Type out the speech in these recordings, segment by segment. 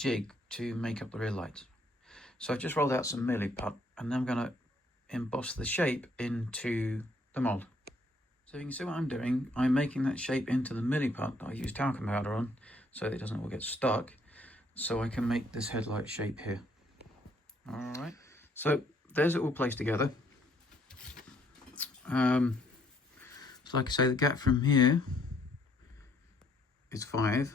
jig to make up the rear lights. So I've just rolled out some miliput, and then I'm going to emboss the shape into the mould. So you can see what I'm doing. I'm making that shape into the miliput that I use talcum powder on, so it doesn't all get stuck, so I can make this headlight shape here. All right. So there's it all placed together. So like I say, the gap from here is 5,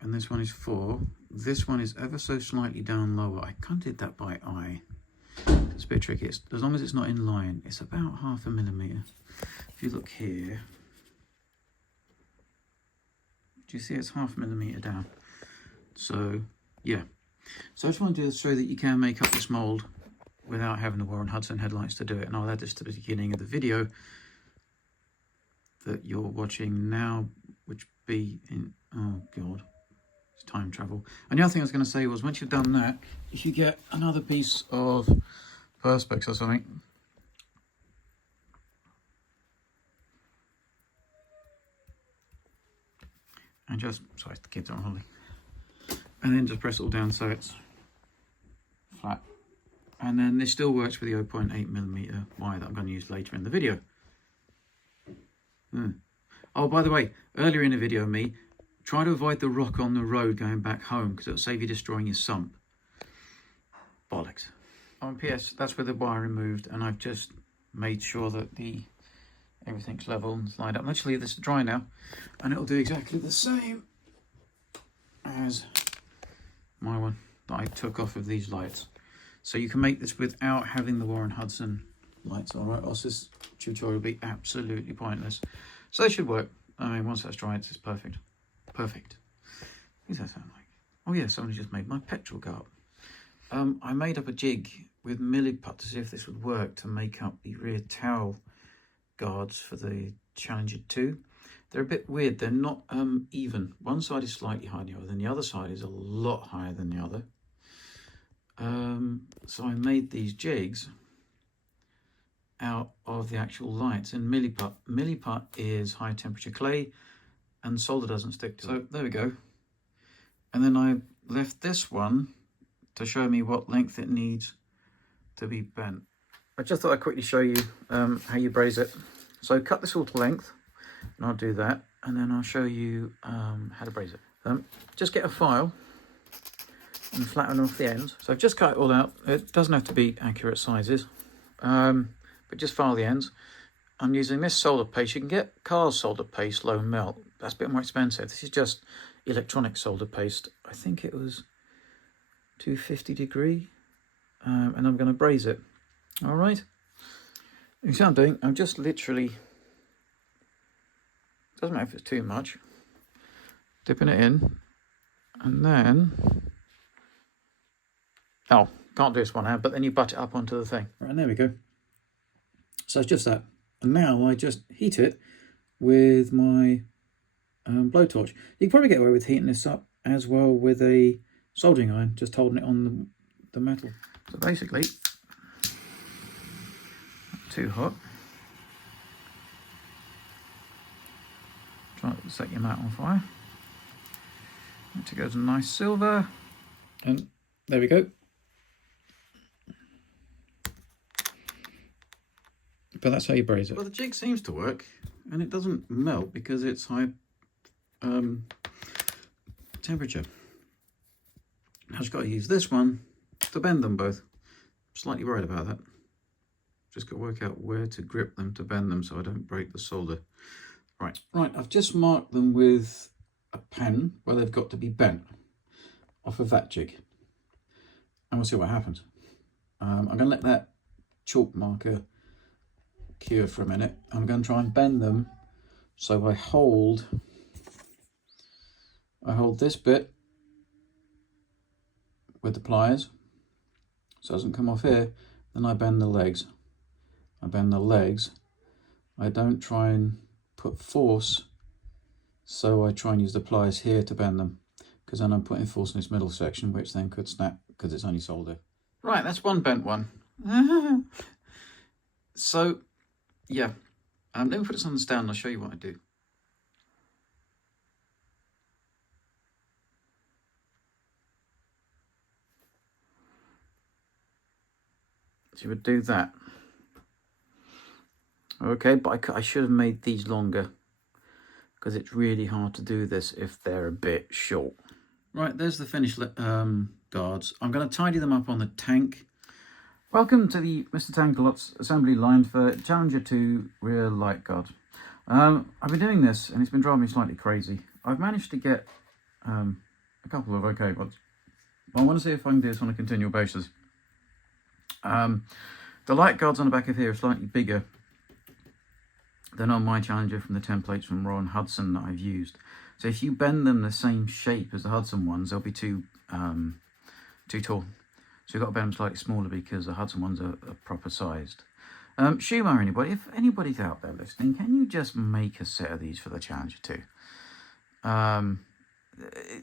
and this one is 4. This one is ever so slightly down lower. I kind of did that by eye. It's a bit tricky. As long as it's not in line, it's about 0.5 millimeter. If you look here, do you see it's 0.5 millimeter down? So yeah. So I just want to do this so that you can make up this mould without having the Warren Hudson headlights to do it. And I'll add this to the beginning of the video that you're watching now, which be in, oh God, it's time travel. And the other thing I was going to say was, once you've done that, if you get another piece of perspex or something, and just, sorry, the kids are on holiday, and then just press it all down so it's flat. And then this still works with the 0.8 millimeter wire that I'm going to use later in the video. Oh, by the way, earlier in the video, try to avoid the rock on the road going back home, because it'll save you destroying your sump. Bollocks. Oh, and PS, that's with the wire removed, and I've just made sure that everything's level and lined up. I'm actually leave this to dry now, and it'll do exactly the same as my one that I took off of these lights. So you can make this without having the Warren Hudson lights, all right? Or else this tutorial will be absolutely pointless. So they should work. I mean, once that's dry, it's perfect. Perfect. What does that sound like? Oh yeah, somebody just made my petrol go up. I made up a jig with miliput to see if this would work to make up the rear towel guards for the Challenger 2. They're a bit weird. They're not even. One side is slightly higher than the other side is a lot higher than the other. So I made these jigs out of the actual lights in miliput. Miliput is high temperature clay, and solder doesn't stick to it. So there we go. And then I left this one to show me what length it needs to be bent. I just thought I'd quickly show you how you braze it. So cut this all to length, and I'll do that, and then I'll show you how to braze it. Just get a file and flatten off the ends. So I've just cut it all out. It doesn't have to be accurate sizes, but just file the ends. I'm using this solder paste. You can get Carl's solder paste low melt. That's a bit more expensive. This is just electronic solder paste. I think it was 250 degree, and I'm going to braze it. All right. You see what I'm doing? I'm just literally, doesn't matter if it's too much, dipping it in, and then, oh, can't do this one hand, but then you butt it up onto the thing. Right, and there we go. So it's just that. And now I just heat it with my blowtorch. You can probably get away with heating this up as well with a soldering iron, just holding it on the metal. So basically, not too hot. Try to set your mat on fire. To go to nice silver, and there we go. But that's how you braze it. Well, the jig seems to work, and it doesn't melt because it's high temperature. I've just got to use this one to bend them both. I'm slightly worried about that. Just got to work out where to grip them to bend them so I don't break the solder. Right, I've just marked them with a pen where they've got to be bent off of that jig, and we'll see what happens. I'm going to let that chalk marker cure for a minute. I'm going to try and bend them so I hold this bit with the pliers so it doesn't come off here. Then I bend the legs. I bend the legs. I don't try and put force, so I try and use the pliers here to bend them, because then I'm putting force in this middle section, which then could snap because it's only solder. Right, that's one bent one. So yeah, let me put this on the stand and I'll show you what I do. So you would do that. Okay, but I should have made these longer, because it's really hard to do this if they're a bit short. Right, there's the finished guards. I'm going to tidy them up on the tank. Welcome to the Mr. Tank Lots assembly line for Challenger 2 rear light guard. I've been doing this and it's been driving me slightly crazy. I've managed to get a couple of okay ones, but I want to see if I can do this on a continual basis. The light guards on the back of here are slightly bigger than on my Challenger from the templates from Rowan Hudson that I've used. So if you bend them the same shape as the Hudson ones, they'll be too tall. So you've got to bend them slightly smaller because the Hudson ones are proper sized. Schumer, anybody? If anybody's out there listening, can you just make a set of these for the Challenger 2?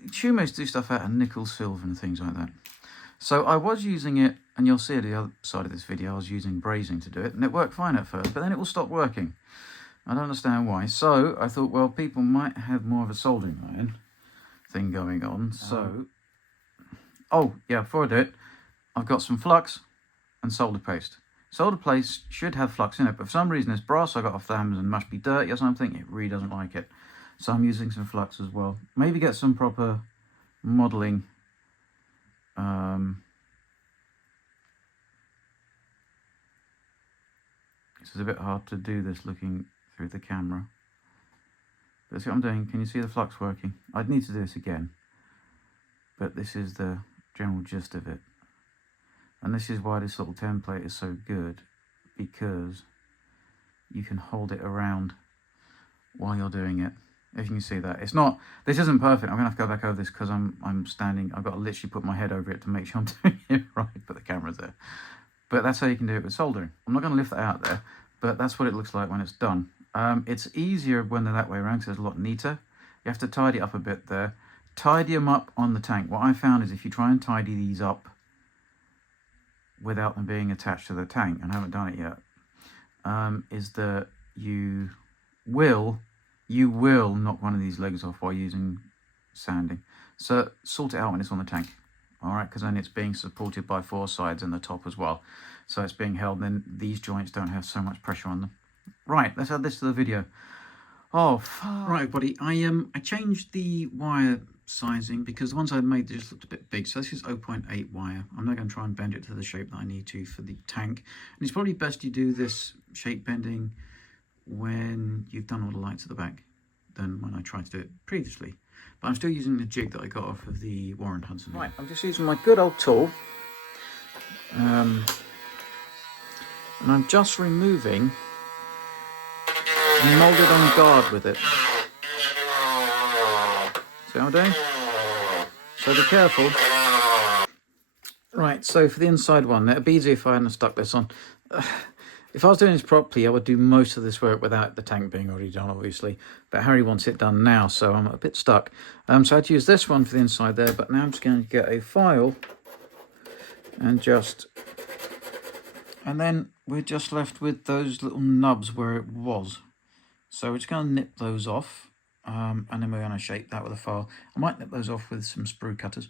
Schumers do stuff out of nickel, silver and things like that. So I was using it, and you'll see at the other side of this video, I was using brazing to do it, and it worked fine at first, but then it will stop working. I don't understand why. So I thought, well, people might have more of a soldering iron thing going on. So, oh yeah, before I do it, I've got some flux and solder paste. Solder paste should have flux in it, but for some reason this brass I got off the Amazon must be dirty or something. It really doesn't like it. So I'm using some flux as well. Maybe get some proper modelling. It's a bit hard to do this looking through the camera. But see what I'm doing? Can you see the flux working? I'd need to do this again. But this is the general gist of it. And this is why this little template is so good, because you can hold it around while you're doing it. If you can see that. It's not, this isn't perfect. I'm going to have to go back over this because I'm standing. I've got to literally put my head over it to make sure I'm doing it right, but the camera's there. But that's how you can do it with soldering. I'm not going to lift that out there, but that's what it looks like when it's done. It's easier when they're that way around because it's a lot neater. You have to tidy up a bit there. Tidy them up on the tank. What I found is if you try and tidy these up without them being attached to the tank, and I haven't done it yet, is that you will knock one of these legs off while using sanding. So sort it out when it's on the tank, all right, because then it's being supported by 4 sides and the top as well, so it's being held, then these joints don't have so much pressure on them. Right, let's add this to the video. Oh fuck. Right buddy, I changed the wire sizing because the ones I made just looked a bit big. So this is 0.8 wire. I'm not going to try and bend it to the shape that I need to for the tank, and it's probably best you do this shape bending when you've done all the lights at the back than when I tried to do it previously. But I'm still using the jig that I got off of the Warren Hudson. Right, I'm just using my good old tool, and I'm just removing the moulded on guard with it. See how I'm doing? So be careful. Right, so for the inside one, it'd be easy if I hadn't stuck this on. If I was doing this properly, I would do most of this work without the tank being already done, obviously. But Harry wants it done now, so I'm a bit stuck. So I had to use this one for the inside there, but now I'm just going to get a file and then we're just left with those little nubs where it was. So we're just going to nip those off, and then we're going to shape that with a file. I might nip those off with some sprue cutters.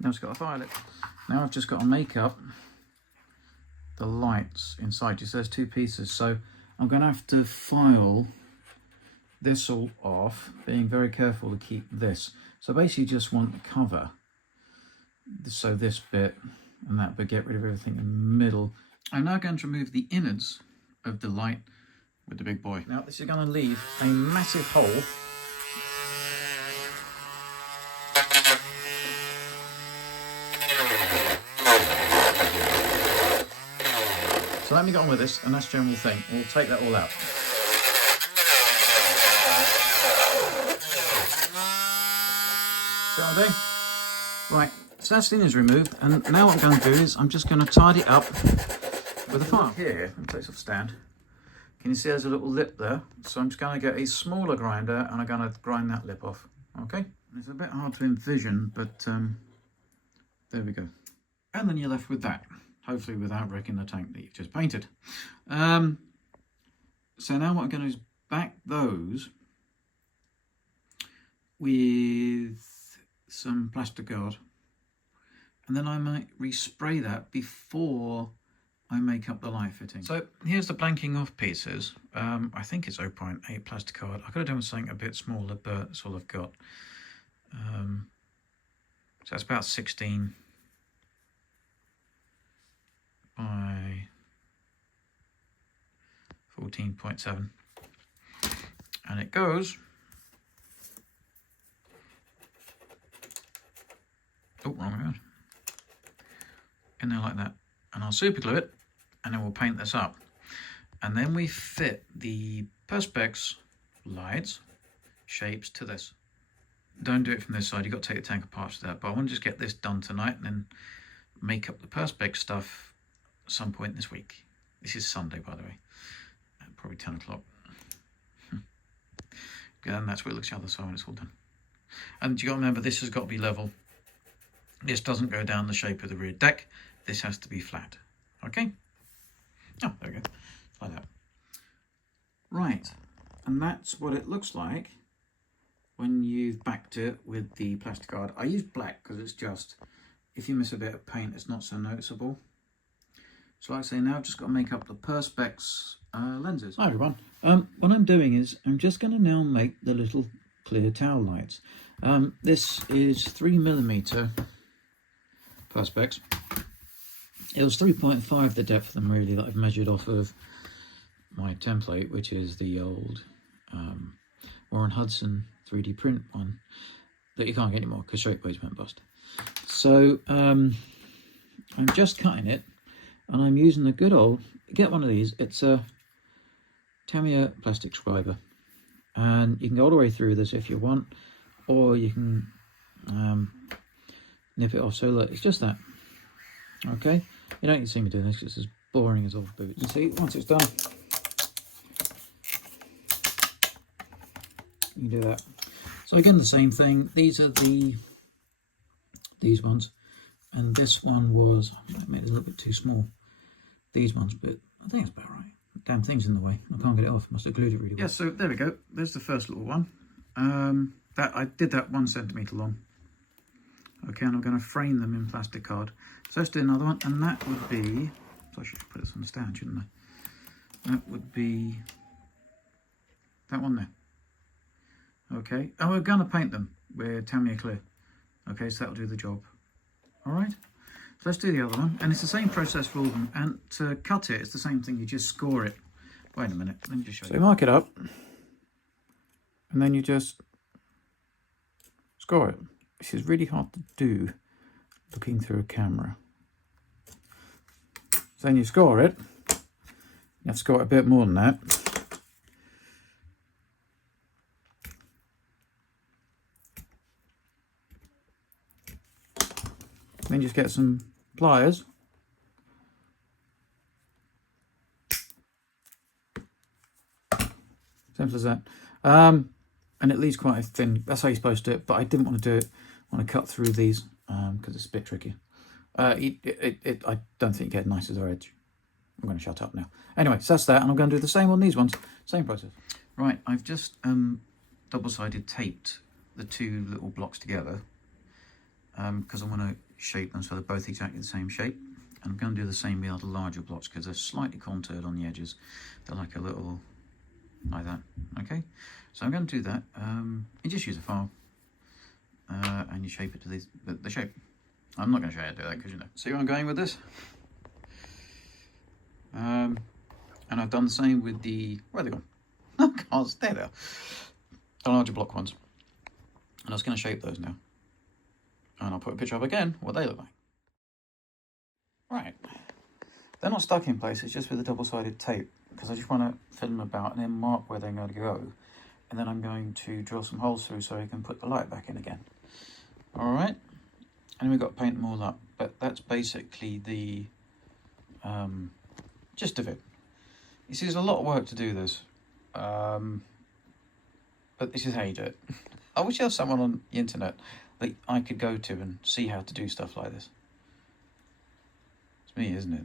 Now it's got to file it. Now I've just got to make up the lights inside. So there's 2 pieces. So I'm going to have to file this all off, being very careful to keep this. So basically just want the cover. So this bit and that bit, get rid of everything in the middle. I'm now going to remove the innards of the light with the big boy. Now this is going to leave a massive hole . So let me get on with this, and that's the general thing. We'll take that all out. See what I'm doing? Right, so that's the innards removed, and now what I'm going to do is I'm just going to tidy it up with a file. Here, let me take this off stand. Can you see there's a little lip there? So I'm just going to get a smaller grinder, and I'm going to grind that lip off. Okay? It's a bit hard to envision, but there we go. And then you're left with that. Hopefully without wrecking the tank that you've just painted. So now what I'm going to do is back those with some plasticard, and then I might respray that before I make up the light fitting. So here's the blanking off pieces. I think it's 0.8 plasticard. I could have done with something a bit smaller, but that's all I've got. So that's about 16 by 14.7, and it goes, oh, wrong around, in there like that, and I'll super glue it, and then we'll paint this up, and then we fit the perspex lights shapes to this. Don't do it from this side, you've got to take the tank apart for that, but I want to just get this done tonight and then make up the perspex stuff at some point this week. This is Sunday, by the way. Probably 10 o'clock. And that's what it looks the other side when it's all done. And you got to remember, this has got to be level. This doesn't go down the shape of the rear deck. This has to be flat. Okay? Oh, there we go. Like that. Right. And that's what it looks like when you've backed it with the plasticard. I use black because it's just, if you miss a bit of paint, it's not so noticeable. So like I say, now I've just got to make up the perspex lenses. Hi everyone. What I'm doing is I'm just going to now make the little clear towel lights. This is 3mm perspex. It was 3.5 the depth of them really that I've measured off of my template, which is the old Warren Hudson 3D print one that you can't get anymore because shapeways went bust. So I'm just cutting it. And I'm using the good old, get one of these, it's a Tamiya plastic scriber. And you can go all the way through this if you want, or you can nip it off. So look, it's just that. Okay? You don't need to see me doing this because it's as boring as old boots. You see, once it's done, you do that. So again, the same thing. These are these ones. And this one was, I made it a little bit too small, these ones, but I think it's about right. Damn thing's in the way. I can't get it off. Must have glued it really well. Yeah, so there we go. There's the first little one. That I did that 1 centimetre long. Okay, and I'm going to frame them in plasticard. So let's do another one, and that would be, so I should put this on the stand, shouldn't I? That would be that one there. Okay, and we're going to paint them with Tamiya clear. Okay, so that'll do the job. All right, so let's do the other one, and it's the same process for all of them. And to cut it, it's the same thing. You just score it. Wait a minute, let me just show you. So mark it up, and then you just score it. This is really hard to do looking through a camera. So then you score it. You have to score it a bit more than that. Then just get some pliers. Simple as that. And it leaves quite a thin, that's how you're supposed to do it, but I didn't want to do it. I want to cut through these because it's a bit tricky. I don't think you get a nice as our edge. I'm going to shut up now. Anyway, so that's that, and I'm going to do the same on these ones. Same process. Right, I've just double-sided taped the two little blocks together because I want to shape them so they're both exactly the same shape. And I'm going to do the same with the larger blocks because they're slightly contoured on the edges. They're like a little, like that. Okay, so I'm going to do that. You just use a file and you shape it to the shape. I'm not going to show you how to do that because you know. See where I'm going with this? And I've done the same with the, where are they gone? Oh God, there they are. The larger block ones. And I was going to shape those now. And I'll put a picture up again what they look like. Right. They're not stuck in place, it's just with a double-sided tape because I just want to fill them about and then mark where they're going to go. And then I'm going to drill some holes through so I can put the light back in again. Alright. And we've got to paint them all up. But that's basically the gist of it. You see, there's a lot of work to do this. But this is how you do it. I wish there was someone on the internet that I could go to and see how to do stuff like this. It's me, isn't it?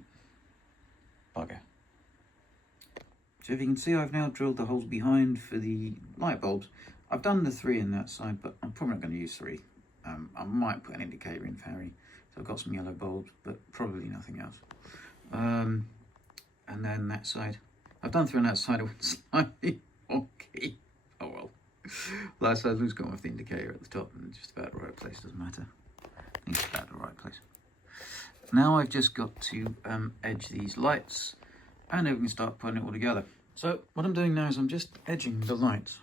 Bugger. So if you can see, I've now drilled the holes behind for the light bulbs. I've done the 3 in that side, but I'm probably not going to use 3. I might put an indicator in for Harry. So I've got some yellow bulbs, but probably nothing else. And then that side. I've done 3 on that side, it went slightly wonky. Oh well. Last side was going with the indicator at the top and just about the right place, doesn't matter. I think it's about the right place. Now I've just got to edge these lights and then we can start putting it all together. So what I'm doing now is I'm just edging the lights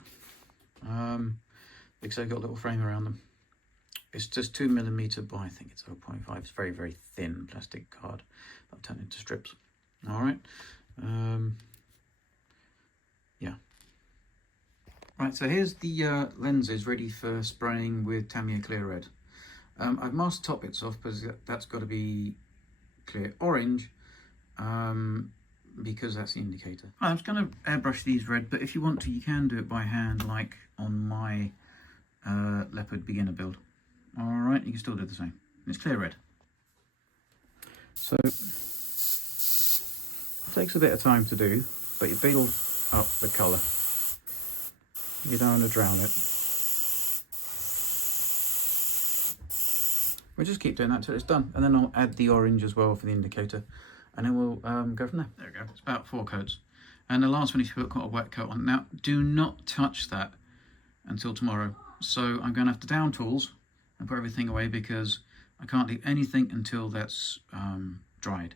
because I've got a little frame around them. It's just 2mm by, I think it's 0.5. It's very, very thin plastic card. I've turned into strips. All right. Yeah. Right, so here's the lenses ready for spraying with Tamiya Clear Red. I've masked top bits off because that's got to be clear orange because that's the indicator. I was going to airbrush these red, but if you want to, you can do it by hand like on my Leopard beginner build. All right, you can still do the same. It's clear red. So it takes a bit of time to do, but you build up the colour. You don't want to drown it. We'll just keep doing that till it's done, and then I'll add the orange as well for the indicator, and then we'll go from there. There we go. It's about 4 coats, and the last one is you put a wet coat on. Now, do not touch that until tomorrow. So I'm going to have to down tools and put everything away because I can't do anything until that's dried,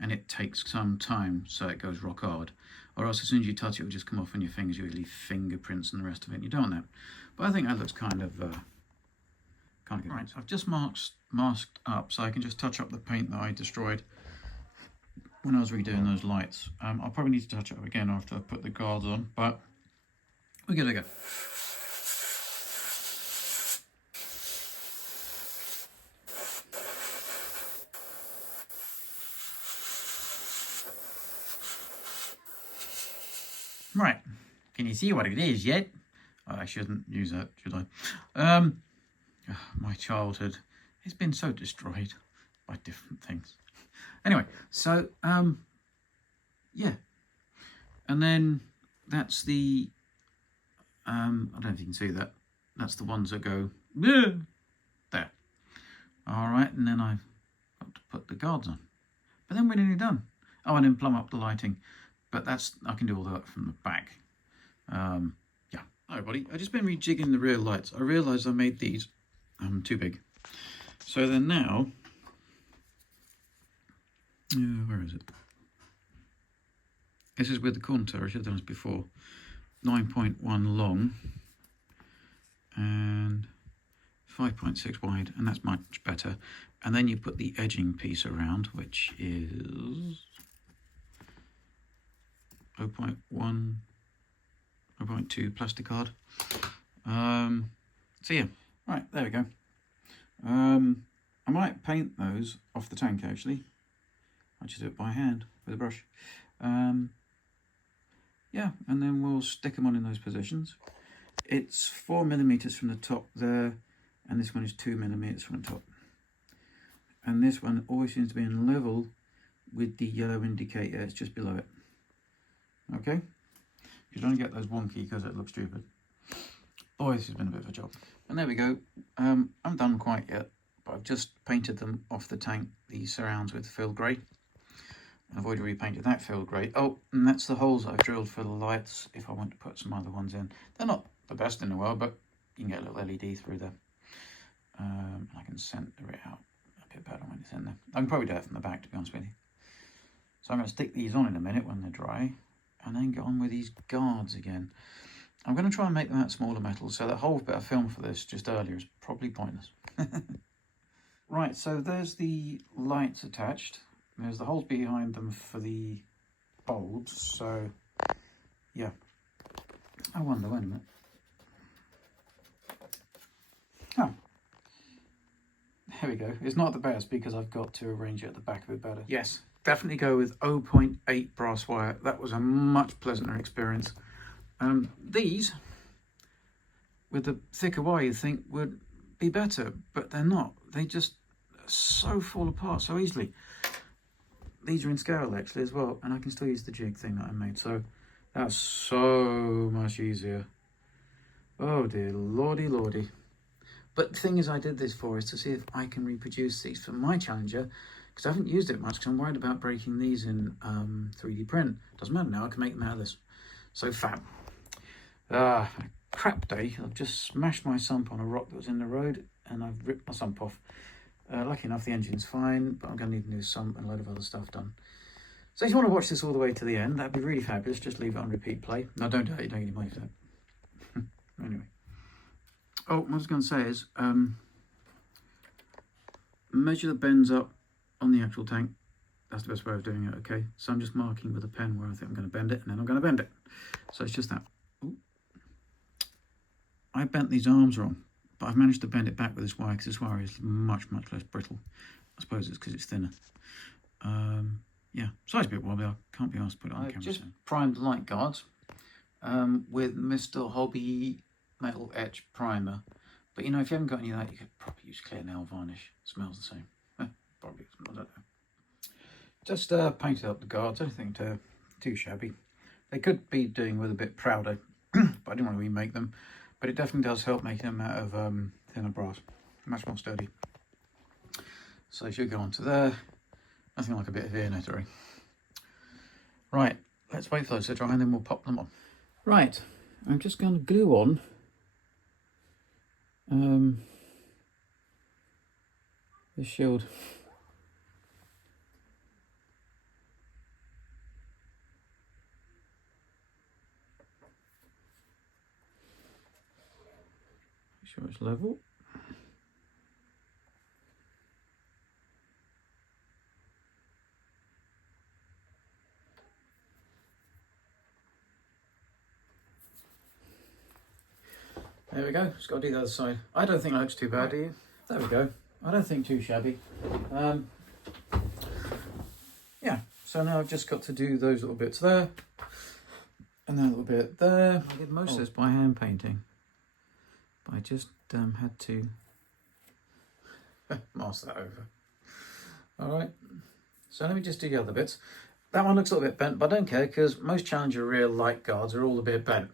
and it takes some time so it goes rock hard, or else as soon as you touch it, it will just come off on your fingers. You leave fingerprints and the rest of it, and you don't want that. But I think that looks kind of good. Right, so I've just masked up so I can just touch up the paint that I destroyed when I was redoing those lights. I'll probably need to touch it up again after I put the guards on, but we're good to go. Right, can you see what it is yet? Oh, I shouldn't use that, should I? My childhood has been so destroyed by different things. Anyway, so yeah, and then that's the I don't know if you can see that. That's the ones that go there. All right, and then I've got to put the guards on. But then we're nearly done. Oh, and then plumb up the lighting. But that's, I can do all that from the back. Yeah. Hi, everybody. I've just been rejigging the rear lights. I realised I made these too big. So then now, where is it? This is with the contour. I should have done this before. 9.1 long and 5.6 wide, and that's much better. And then you put the edging piece around, which is 0.1, 0.2 plasticard. So yeah, right, there we go. I might paint those off the tank actually. I'll just do it by hand with a brush. Yeah, and then we'll stick them on in those positions. It's 4mm from the top there, and this one is 2mm from the top. And this one always seems to be in level with the yellow indicator. It's just below it. Okay, you don't get those wonky because it looks stupid. Boy, this has been a bit of a job. And there we go. I'm done quite yet, but I've just painted them off the tank, these surrounds with filled grey. I've already repainted that filled grey. Oh, and that's the holes I've drilled for the lights if I want to put some other ones in. They're not the best in the world, but you can get a little LED through there. And I can center it out a bit better when it's in there. I can probably do it from the back, to be honest with you. So I'm going to stick these on in a minute when they're dry, and then get on with these guards again. I'm going to try and make them out of smaller metal, so that whole bit of film for this just earlier is probably pointless. Right, so there's the lights attached. There's the holes behind them for the bulbs, so yeah. I wonder, wait a minute. Oh, there we go. It's not the best because I've got to arrange it at the back a bit better. Yes, definitely go with 0.8 brass wire. That was a much pleasanter experience. These, with the thicker wire, you think would be better, but they're not. They just so fall apart so easily. These are in scale actually as well, and I can still use the jig thing that I made, so that's so much easier. Oh dear, lordy, lordy. But the thing is I did this for is to see if I can reproduce these for my Challenger, because I haven't used it much because I'm worried about breaking these in 3D print. Doesn't matter now, I can make them out of this. So fab. A crap day. I've just smashed my sump on a rock that was in the road and I've ripped my sump off. Lucky enough the engine's fine, but I'm going to need a new sump and a load of other stuff done. So if you want to watch this all the way to the end, that'd be really fabulous. Just leave it on repeat play. No, don't do it, you don't get any money for that. Anyway. Oh, what I was going to say is, measure the bends up on the actual tank. That's the best way of doing it, okay? So I'm just marking with a pen where I think I'm going to bend it, and then I'm going to bend it. So it's just that. Ooh. I bent these arms wrong, but I've managed to bend it back with this wire, because this wire is much, much less brittle. I suppose it's because it's thinner. Yeah, size a bit wobbly. I can't be asked to put it on camera. Just primed the light guards with Mr. Hobby Metal Etch Primer. But you know, if you haven't got any of that, you could probably use clear nail varnish. It smells the same. Probably, I don't know. Just painted up the guards, anything too shabby. They could be doing with a bit prouder, but I didn't want to remake them. But it definitely does help making them out of thinner brass, much more sturdy. So they should go onto there. Nothing like a bit of ear nettery. Right, let's wait for those to dry and then we'll pop them on. Right, I'm just going to glue on the shield. Make sure it's level. There we go, just got to do the other side. I don't think it looks too bad, do you? There we go. I don't think too shabby. Yeah, so now I've just got to do those little bits there. And that little bit there. I did most of this by hand painting. But I just had to mask that over. Alright, so let me just do the other bits. That one looks a little bit bent, but I don't care because most Challenger rear light guards are all a bit bent.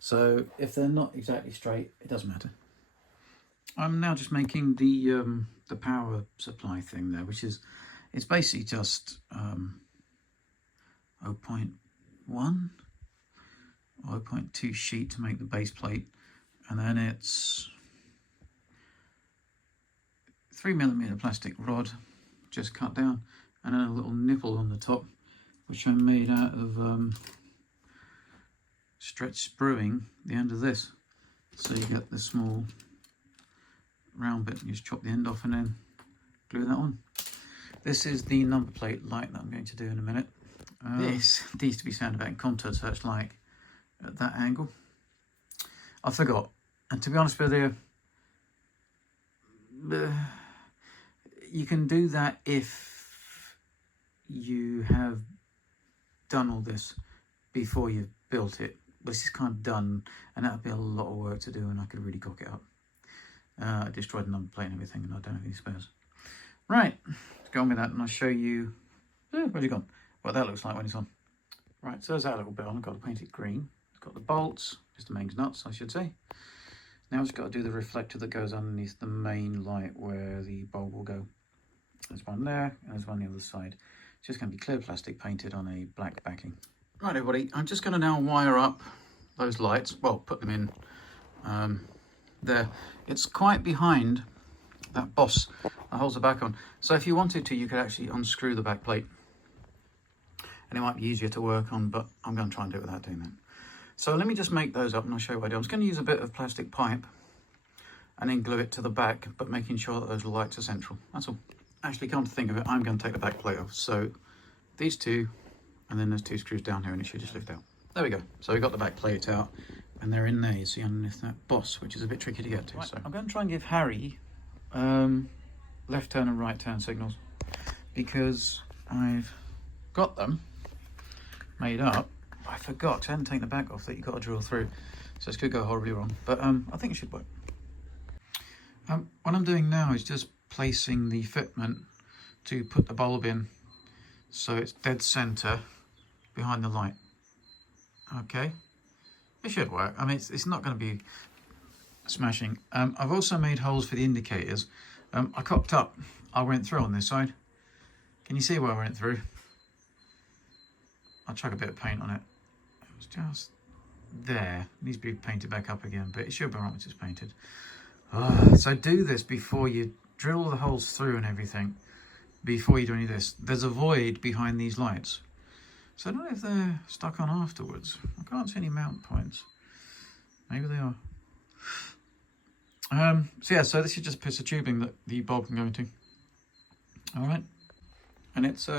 So if they're not exactly straight, it doesn't matter. I'm now just making the power supply thing there, which is, it's basically just 0.1 or 0.2 sheet to make the base plate, and then it's 3mm plastic rod just cut down, and then a little nipple on the top, which I made out of stretch spruing the end of this, so you get the small round bit and you just chop the end off and then glue that on. This is the number plate light that I'm going to do in a minute. This needs to be sound about contoured, so it's like at that angle. I forgot, and to be honest with you, you can do that if you have done all this before you've built it. This is kind of done, and that would be a lot of work to do, and I could really cock it up. I destroyed the number plate and everything, and I don't have any spares. Right, let's go on with that, and I'll show you. Where's it gone? What that looks like when it's on. Right, so there's that little bit on. I've got to paint it green. I've got the bolts, just the mains nuts, I should say. Now I've just got to do the reflector that goes underneath the main light where the bulb will go. There's one there, and there's one on the other side. It's just going to be clear plastic painted on a black backing. Right, everybody, I'm just going to now wire up those lights. Well, put them in there. It's quite behind that boss that holds the back on. So if you wanted to, you could actually unscrew the back plate. And it might be easier to work on, but I'm going to try and do it without doing that. So let me just make those up and I'll show you what I do. I'm just going to use a bit of plastic pipe and then glue it to the back, but making sure that those lights are central. That's all. Actually, come to think of it, I'm going to take the back plate off. So these two, and then there's two screws down here and it should just lift out. There we go. So we've got the back plate out and they're in there, you see, underneath that boss, which is a bit tricky to get to. Right, so I'm going to try and give Harry left turn and right turn signals because I've got them made up. I forgot, 'cause I hadn't taken the back off, that you've got to drill through. So this could go horribly wrong, but I think it should work. What I'm doing now is just placing the fitment to put the bulb in so it's dead center behind the light. Okay, It should work. I mean, it's not going to be smashing. I've also made holes for the indicators. I cocked up. I went through on this side. Can you see where I went through? I'll chuck a bit of paint on it. It was just there. It needs to be painted back up again, but it should be right once it's painted. So do this before you drill all the holes through and everything. Before you do any of this. There's a void behind these lights. So I don't know if they're stuck on afterwards. I can't see any mount points. Maybe they are. So yeah, so this is just a piece of tubing that the bulb can go into. Alright. And it's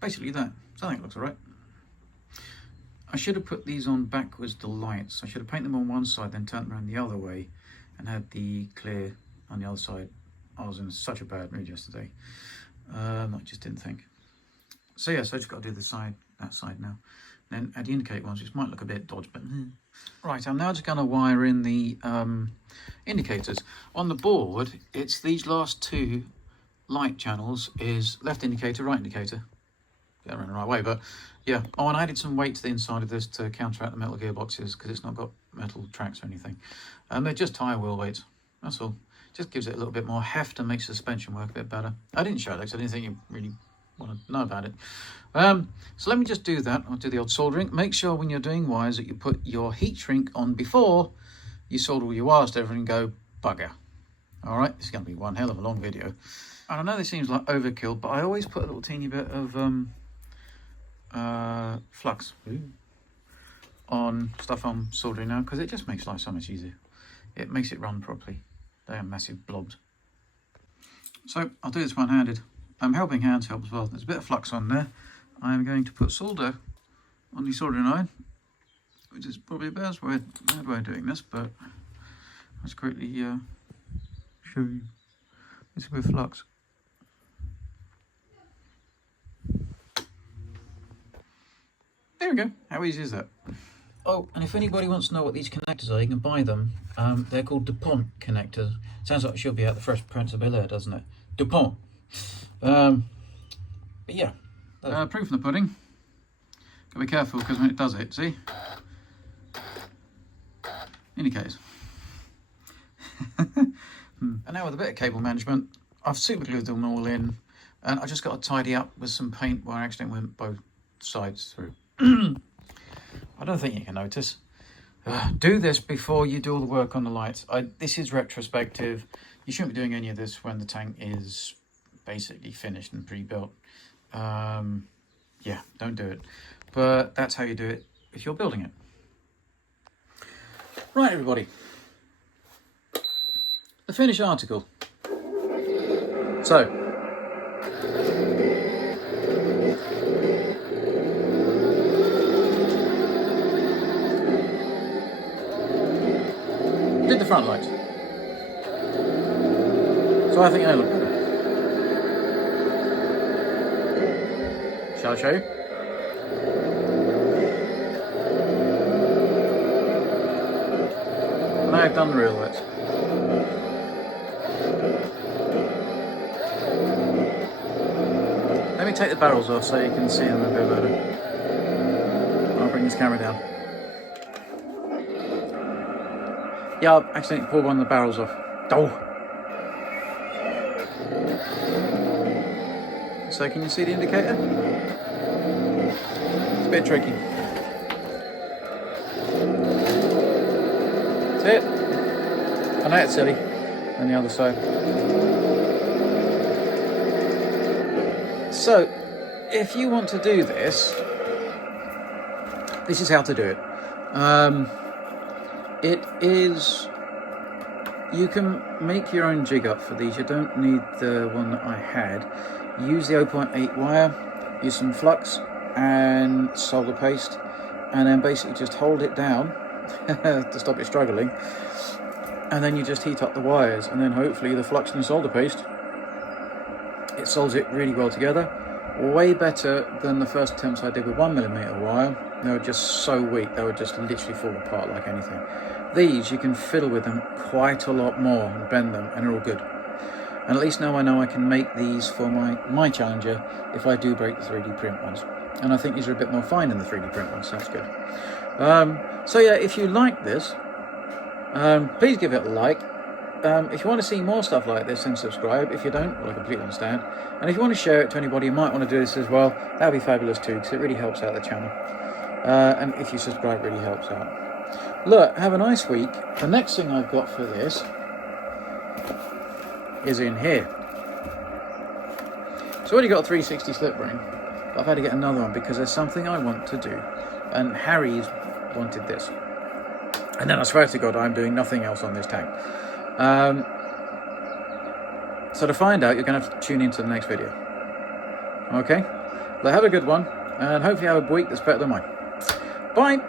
basically that. So I think it looks alright. I should have put these on backwards, the lights. I should have painted them on one side, then turned them around the other way and had the clear on the other side. I was in such a bad mood yesterday. I just didn't think. So yeah, so I just got to do the side, that side now. Then add the indicator ones, which might look a bit dodgy, but right, I'm now just going to wire in the indicators. On the board, it's these last two light channels is left indicator, right indicator. Get around the right way, but yeah. Oh, and I added some weight to the inside of this to counteract the metal gearboxes because it's not got metal tracks or anything. They're just tyre wheel weights, that's all. Just gives it a little bit more heft and makes the suspension work a bit better. I didn't show it because I didn't think you really want to know about it. So let me just do that. I'll do the old soldering. Make sure when you're doing wires that you put your heat shrink on before you solder all your wires to everything and go bugger. All right, this is going to be one hell of a long video. And I know this seems like overkill, but I always put a little teeny bit of flux on stuff I'm soldering now because it just makes life so much easier. It makes it run properly. They are massive blobs. So I'll do this one-handed. Helping hands help as well. There's a bit of flux on there. I'm going to put solder on the soldering iron, which is probably a bad way of doing this, but let's quickly show you. It's a bit of flux. There we go. How easy is that? Oh, and if anybody wants to know what these connectors are, you can buy them. They're called DuPont connectors. Sounds like it should be out the Fresh Prince of Bel-Air, doesn't it? DuPont. But yeah. Proof in the pudding. Gotta be careful because when it does it, see? Indicators. And now with a bit of cable management, I've super glued them all in, and I just got to tidy up with some paint where I actually went both sides through. I don't think you can notice. Do this before you do all the work on the lights. This is retrospective. You shouldn't be doing any of this when the tank is basically finished and pre-built. Yeah, don't do it. But that's how you do it if you're building it. Right, everybody. The finished article. So, did the front lights. So I think they look better. Shall I show you? Now I've done the real lights. Let me take the barrels off so you can see them a bit better. I'll bring this camera down. Yeah, I accidentally pulled one of the barrels off. Oh! So can you see the indicator? It's a bit tricky. That's it. I know it's silly. On the other side. So, if you want to do this, this is how to do it. You can make your own jig up for these. You don't need the one that I had. Use the 0.8 wire, use some flux and solder paste, and then basically just hold it down to stop it struggling. And then you just heat up the wires, and then hopefully the flux and the solder paste, it solds it really well together. Way better than the first attempts I did with 1mm wire. They were just so weak, they would just literally fall apart like anything. These, you can fiddle with them quite a lot more and bend them, and they're all good. And at least now I know I can make these for my Challenger if I do break the 3D print ones. And I think these are a bit more fine than the 3D print ones, so that's good. So yeah, if you like this, please give it a like. If you want to see more stuff like this, then subscribe. If you don't, well, I completely understand. And if you want to share it to anybody who might want to do this as well, that would be fabulous too, because it really helps out the channel. And if you subscribe, it really helps out. Look, have a nice week. The next thing I've got for this is in here. It's already got a 360 slip ring, but I've had to get another one because there's something I want to do. And Harry's wanted this. And then I swear to God, I'm doing nothing else on this tank. So to find out, you're going to have to tune into the next video. Okay? Well, have a good one, and hopefully have a week that's better than mine. Bye!